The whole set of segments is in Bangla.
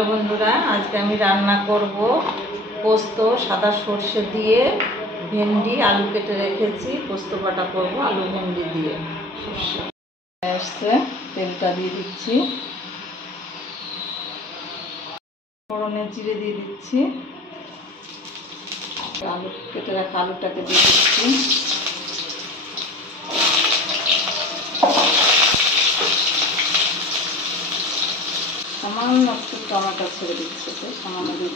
হ্যালো বন্ধুরা, আজকে আমি রান্না করব পোস্ত সাদা সর্ষে দিয়ে ভেন্ডি আলু কেটে রেখেছি। পোস্ত বাটা করব আলু ভেন্ডি দিয়ে। সর্ষে আসছে, তেলটা দিয়ে দিচ্ছি, ফোড়নে জিরে দিয়ে দিচ্ছি, আলু কেটে রাখা আলুটাকে দিয়ে দিচ্ছি, সামান্য একটু টমেটো ছেড়ে দিচ্ছি, সামান্য দিয়ে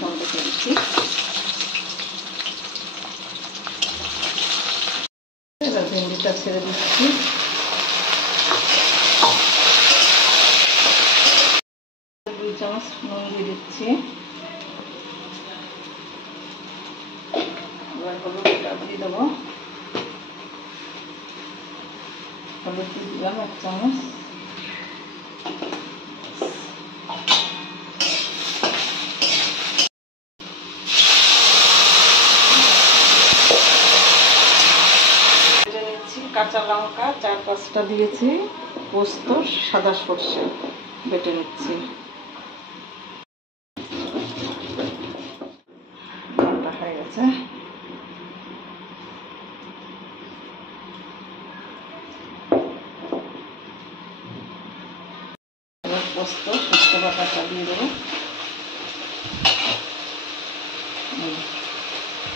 টমেটো ছেড়ে দিচ্ছি। এবার ভেন্ডিটা ছেড়ে দিচ্ছি, দুই চামচ নুন দিয়ে দিচ্ছি, এবার হলুদটা দিয়ে দেবো, হলুদ দিয়ে দিলাম 1 চামচ, কাঁচা লঙ্কা 4-5টা দিয়েছি, পোস্ত সাদা সর্ষে বেটে নিচ্ছি, হয়ে গেছে। এবার পোস্ত সর্ষে বাটাটা দিয়ে দেবো,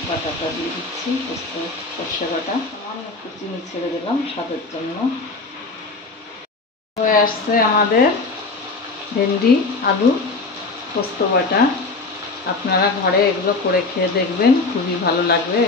বাটাটা দিয়ে দিচ্ছি, পোস্ত সর্ষে বাটা, সামান্য একটু চিনি ছেড়ে দিলাম স্বাদের জন্য। হয়ে আসছে আমাদের ভেন্ডি আলু পোস্ত বাটা। আপনারা ঘরে এগুলো করে খেয়ে দেখবেন, খুবই ভালো লাগবে।